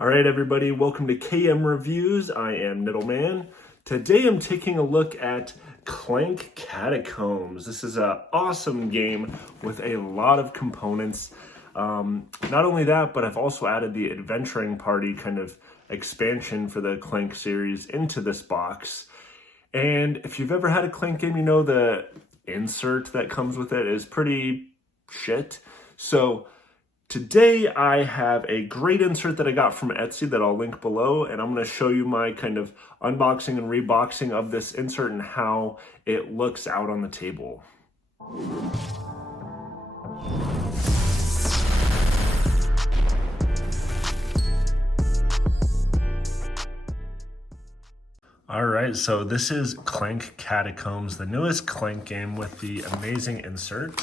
All right, everybody, welcome to KM Reviews. I am Niddleman. Today I'm taking a look at Clank Catacombs. This is an awesome game with a lot of components. Not only that, but I've also added the Adventuring Party kind of expansion for the Clank series into this box. And if you've ever had a Clank game, you know the insert that comes with it is pretty shit. So today I have a great insert that I got from Etsy that I'll link below, and I'm going to show you my kind of unboxing and reboxing of this insert and how it looks out on the table. Alright, so this is Clank Catacombs, the newest Clank game with the amazing insert.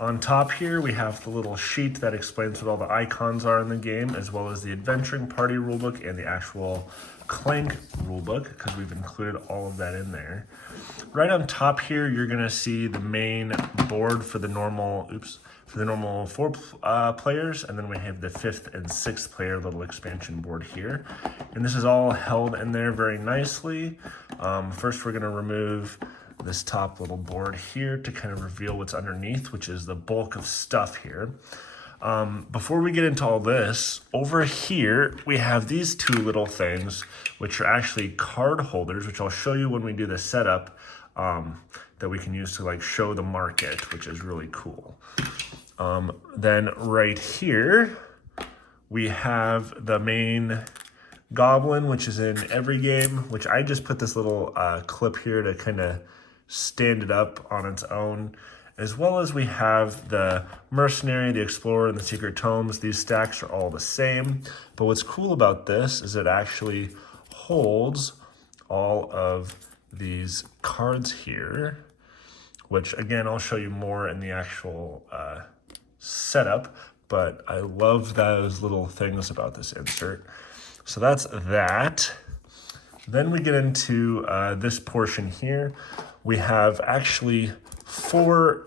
On top here, we have the little sheet that explains what all the icons are in the game, as well as the Adventuring Party rulebook and the actual Clank rulebook, because we've included all of that in there. Right on top here, you're going to see the main board for the normal, four players, and then we have the 5th and 6th player little expansion board here. And this is all held in there very nicely. First, we're going to remove this top little board here to kind of reveal what's underneath, which is the bulk of stuff here. Before we get into all this, over here we have these two little things, which are actually card holders, which I'll show you when we do the setup, that we can use to like show the market, which is really cool. Then right here we have the main goblin, which is in every game, which I just put this little clip here to kind of stand it up on its own, as well as we have the mercenary, the explorer, and the secret tomes. These stacks are all the same, but what's cool about this is it actually holds all of these cards here, which again I'll show you more in the actual setup, but I love those little things about this insert. So that's that. Then we get into this portion here. We have actually 4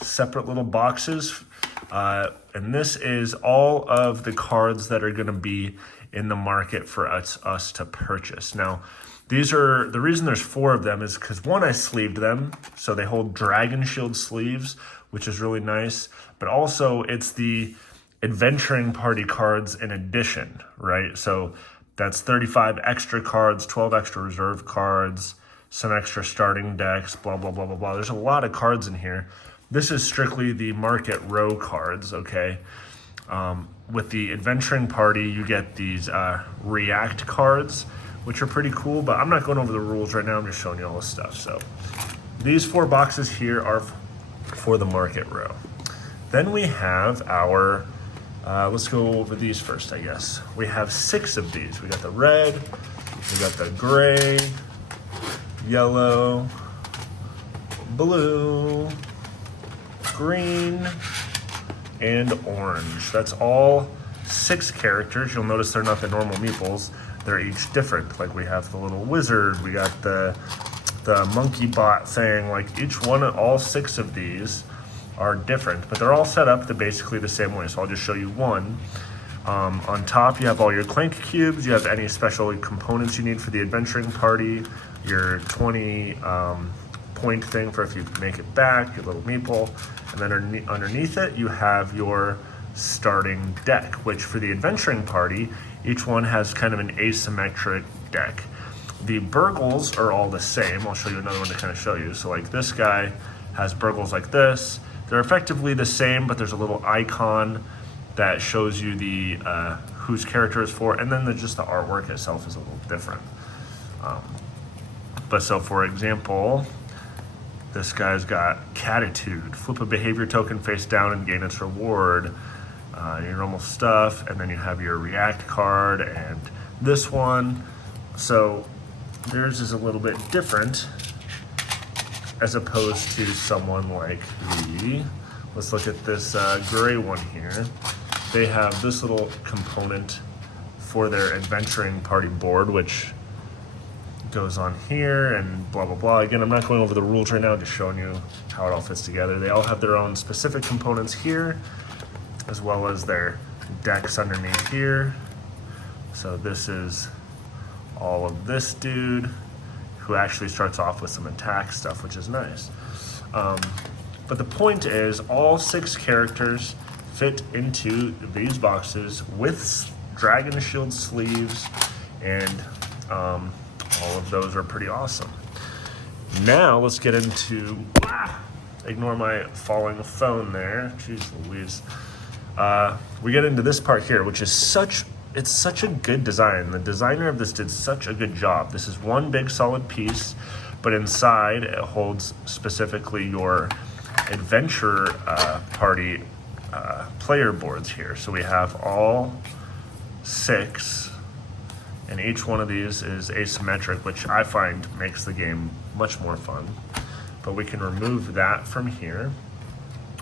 separate little boxes, and this is all of the cards that are going to be in the market for us to purchase. Now, these are, the reason there's 4 of them is because one, I sleeved them, so they hold Dragon Shield sleeves, which is really nice, but also it's the Adventuring Party cards in addition, right? So that's 35 extra cards, 12 extra reserve cards, some extra starting decks, blah, blah, blah, blah, blah. There's a lot of cards in here. This is strictly the market row cards, okay? With the Adventuring Party, you get these react cards, which are pretty cool, but I'm not going over the rules right now. I'm just showing you all this stuff. So these 4 boxes here are for the market row. Then we have our, let's go over these first, I guess. We have 6 of these. We got the red, we got the gray, yellow, blue, green, and orange. That's all 6 characters. You'll notice they're not the normal meeples. They're each different. Like we have the little wizard, we got the monkey bot thing. Like each one, all 6 of these are different, but they're all set up basically the same way. So I'll just show you one. On top, you have all your Clank cubes. You have any special components you need for the Adventuring Party, your 20 point thing for if you make it back, your little meeple. And then underneath it, you have your starting deck, which for the Adventuring Party, each one has kind of an asymmetric deck. The burgles are all the same. I'll show you another one to kind of show you. So like this guy has burgles like this. They're effectively the same, but there's a little icon that shows you the whose character is for, and then just the artwork itself is a little different. But so for example, this guy's got Catitude. Flip a behavior token face down and gain its reward. Your normal stuff, and then you have your react card and this one. So theirs is a little bit different as opposed to someone like the, let's look at this gray one here. They have this little component for their Adventuring Party board, which goes on here and blah, blah, blah. Again, I'm not going over the rules right now, just showing you how it all fits together. They all have their own specific components here, as well as their decks underneath here. So this is all of this dude, who actually starts off with some attack stuff, which is nice. But the point is, all 6 characters fit into these boxes with dragon shield sleeves, and all of those are pretty awesome. Now let's get into, ignore my falling phone there, jeez Louise. We get into this part here, which is it's such a good design. The designer of this did such a good job. This is one big solid piece, but inside it holds specifically your adventure party player boards here. So we have all 6, and each one of these is asymmetric, which I find makes the game much more fun. But we can remove that from here.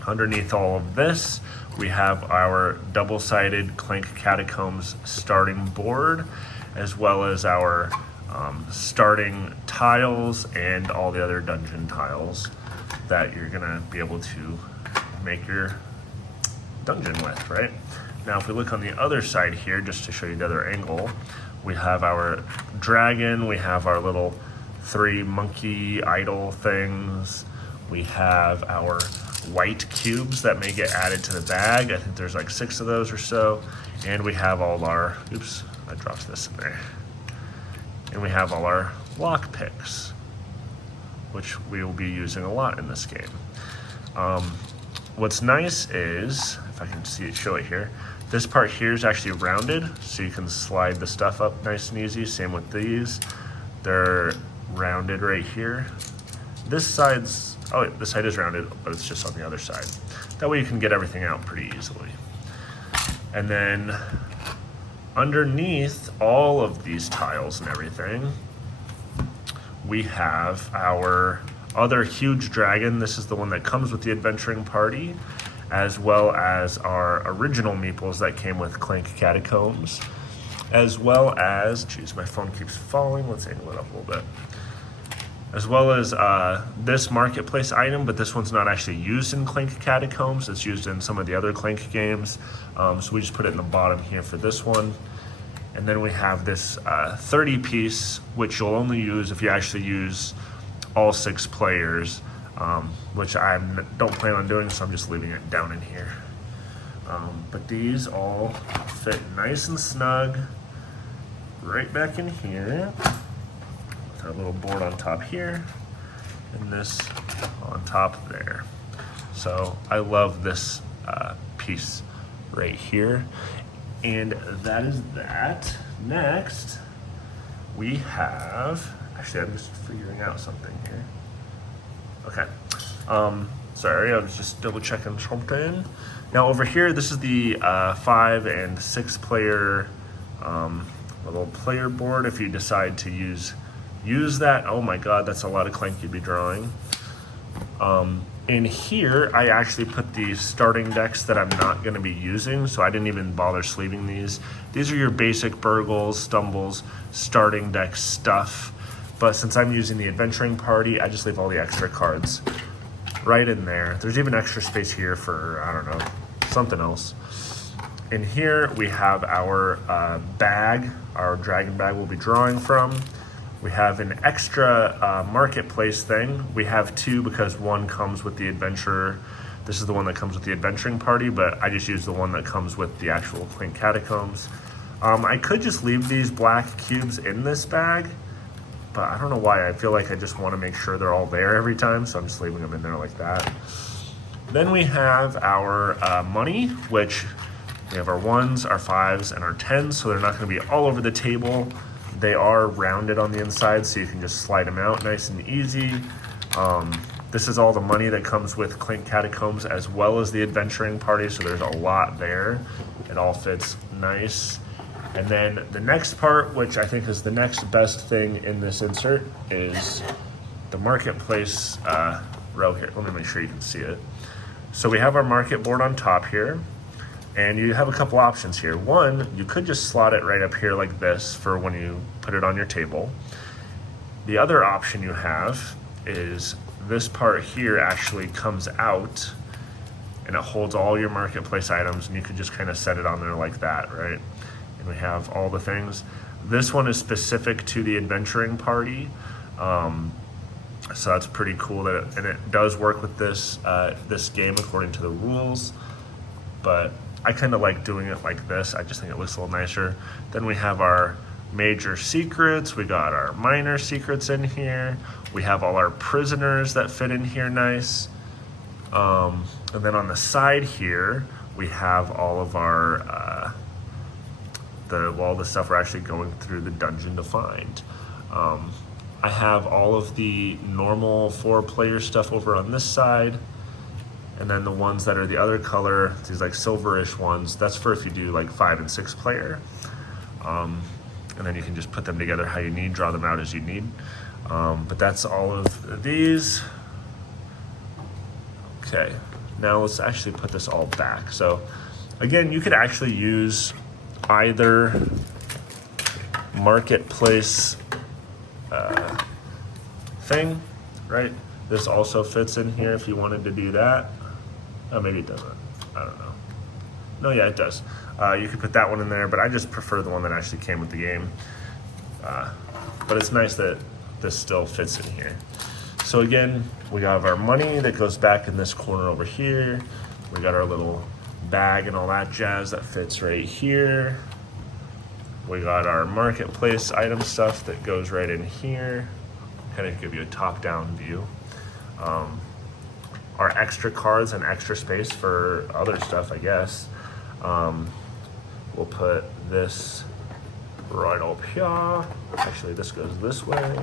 Underneath all of this, we have our double-sided Clank Catacombs starting board, as well as our starting tiles and all the other dungeon tiles that you're gonna be able to make your dungeon with, right? Now, if we look on the other side here, just to show you the other angle, we have our dragon, we have our little 3 monkey idol things, we have our white cubes that may get added to the bag. I think there's like 6 of those or so. And we have all our, oops, I dropped this in there. And we have all our lock picks, which we will be using a lot in this game. What's nice is, if I can show it here, this part here is actually rounded, so you can slide the stuff up nice and easy. Same with these. They're rounded right here. This side is rounded, but it's just on the other side. That way you can get everything out pretty easily. And then underneath all of these tiles and everything, we have our other huge dragon. This is the one that comes with the adventuring party, as well as our original meeples that came with Clank Catacombs, as well as, geez, my phone keeps falling. Let's angle it up a little bit. As well as this marketplace item, but this one's not actually used in Clank Catacombs. It's used in some of the other Clank games. So we just put it in the bottom here for this one. And then we have this 30 piece, which you'll only use if you actually use all 6 players, which I don't plan on doing, so I'm just leaving it down in here. But these all fit nice and snug right back in here. Our little board on top here, and this on top there. So I love this piece right here, and that is that. Next, we have, actually I'm just figuring out something here. Okay, sorry, I was just double checking something. Now over here, this is the 5 and 6 player little player board. If you decide to use that. Oh my god, that's a lot of Clank you'd be drawing. In here, I actually put the starting decks that I'm not going to be using, so I didn't even bother sleeving these. These are your basic burgles, stumbles, starting deck stuff. But since I'm using the adventuring party, I just leave all the extra cards right in there. There's even extra space here for, I don't know, something else. In here, we have our bag, our dragon bag we'll be drawing from. We have an extra marketplace thing. We have 2 because one comes with the adventurer. This is the one that comes with the adventuring party, but I just use the one that comes with the actual Clank Catacombs. I could just leave these black cubes in this bag, but I don't know why. I feel like I just want to make sure they're all there every time, so I'm just leaving them in there like that. Then we have our money, which we have our 1s, our 5s, and our 10s, so they're not going to be all over the table. They are rounded on the inside, so you can just slide them out nice and easy. This is all the money that comes with Clank Catacombs as well as the adventuring party, so there's a lot there. It all fits nice. And then the next part, which I think is the next best thing in this insert, is the marketplace row here. Let me make sure you can see it. So we have our market board on top here. And you have a couple options here. One, you could just slot it right up here like this for when you put it on your table. The other option you have is this part here actually comes out and it holds all your marketplace items, and you could just kind of set it on there like that, right? And we have all the things. This one is specific to the adventuring party. So that's pretty cool and it does work with this this game according to the rules, but I kind of like doing it like this. I just think it looks a little nicer. Then we have our major secrets. We got our minor secrets in here. We have all our prisoners that fit in here nice. And then on the side here, we have all of our, all the stuff we're actually going through the dungeon to find. I have all of the normal 4-player stuff over on this side. And then the ones that are the other color, these like silverish ones, that's for if you do like 5 and 6 player. And then you can just put them together how you need, draw them out as you need. But that's all of these. Okay, now let's actually put this all back. So again, you could actually use either marketplace thing, right? This also fits in here if you wanted to do that. Oh, maybe it doesn't. I don't know. No, yeah, it does. You could put that one in there, but I just prefer the one that actually came with the game. But it's nice that this still fits in here. So again, we have our money that goes back in this corner over here. We got our little bag and all that jazz that fits right here. We got our marketplace item stuff that goes right in here. Kind of give you a top-down view. Our extra cards and extra space for other stuff, I guess. We'll put this right up here. Actually, this goes this way.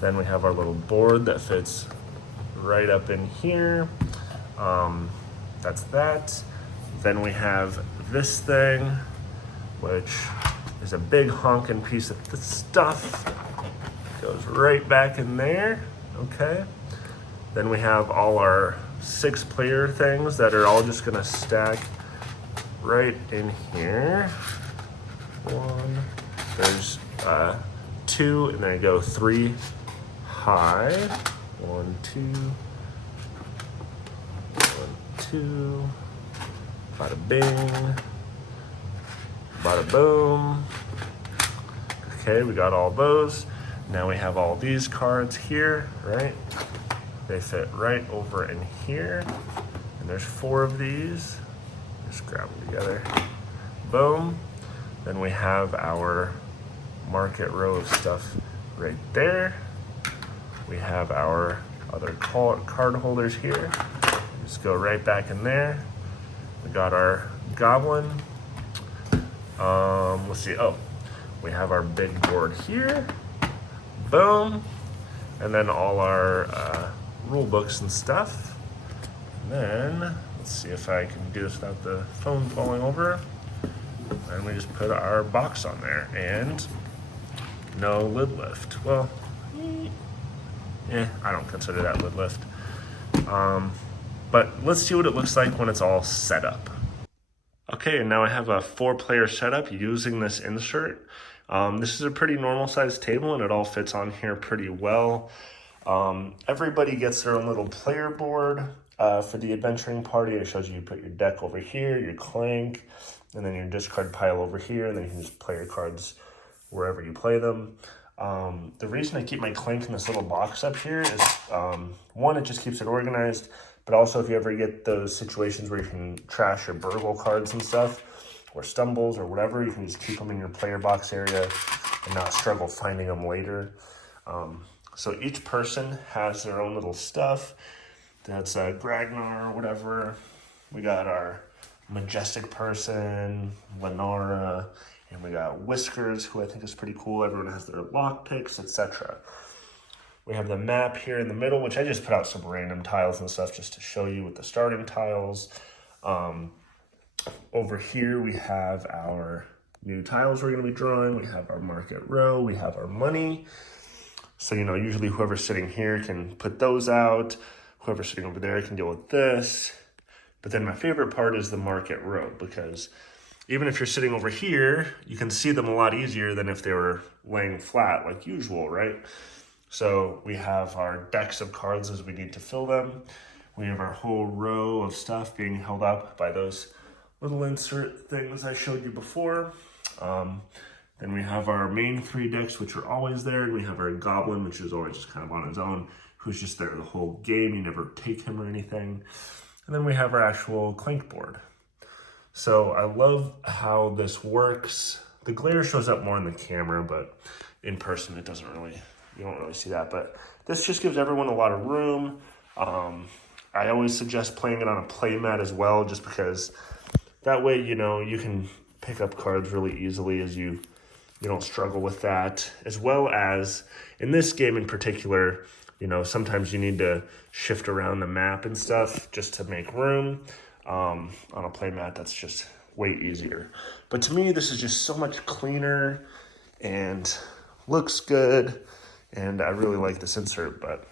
Then we have our little board that fits right up in here. That's that. Then we have this thing, which is a big honking piece of the stuff. Goes right back in there, okay? Then we have all our 6-player things that are all just gonna stack right in here. One, there's 2, and then I go 3 high. 1, 2, 1, 2. Bada bing, bada boom. Okay, we got all those. Now we have all these cards here, right? They fit right over in here. And there's 4 of these. Just grab them together. Boom. Then we have our market row of stuff right there. We have our other card holders here. Just go right back in there. We got our goblin. Let's see. Oh, we have our big board here. Boom. And then all our rule books and stuff. And then let's see if I can do this without the phone falling over. And we just put our box on there, and no lid lift. Well, I don't consider that lid lift. But let's see what it looks like when it's all set up. Okay, and now I have a 4-player setup using this insert. This is a pretty normal sized table, and it all fits on here pretty well. Everybody gets their own little player board for the adventuring party. It shows you put your deck over here, your Clank, and then your discard pile over here, and then you can just play your cards wherever you play them. The reason I keep my Clank in this little box up here is, one, it just keeps it organized, but also if you ever get those situations where you can trash your burgle cards and stuff, or stumbles or whatever, you can just keep them in your player box area and not struggle finding them later. So each person has their own little stuff. That's Gragnar or whatever. We got our majestic person, Lenora, and we got Whiskers, who I think is pretty cool. Everyone has their lock picks, etc. We have the map here in the middle, which I just put out some random tiles and stuff just to show you with the starting tiles. Over here, we have our new tiles we're going to be drawing. We have our market row. We have our money. So, you know, usually whoever's sitting here can put those out. Whoever's sitting over there can deal with this. But then my favorite part is the market row, because even if you're sitting over here, you can see them a lot easier than if they were laying flat like usual, right? So we have our decks of cards as we need to fill them. We have our whole row of stuff being held up by those little insert things I showed you before. Then we have our main 3 decks, which are always there. And we have our Goblin, which is always just kind of on his own, who's just there the whole game. You never take him or anything. And then we have our actual Clank board. So I love how this works. The glare shows up more in the camera, but in person it doesn't really, you don't really see that. But this just gives everyone a lot of room. I always suggest playing it on a play mat as well, just because that way, you know, you can pick up cards really easily as you don't struggle with that. As well as in this game in particular, you know, sometimes you need to shift around the map and stuff just to make room. On a play mat, that's just way easier. But to me, this is just so much cleaner and looks good. And I really like this insert. But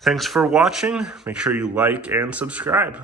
thanks for watching. Make sure you like and subscribe.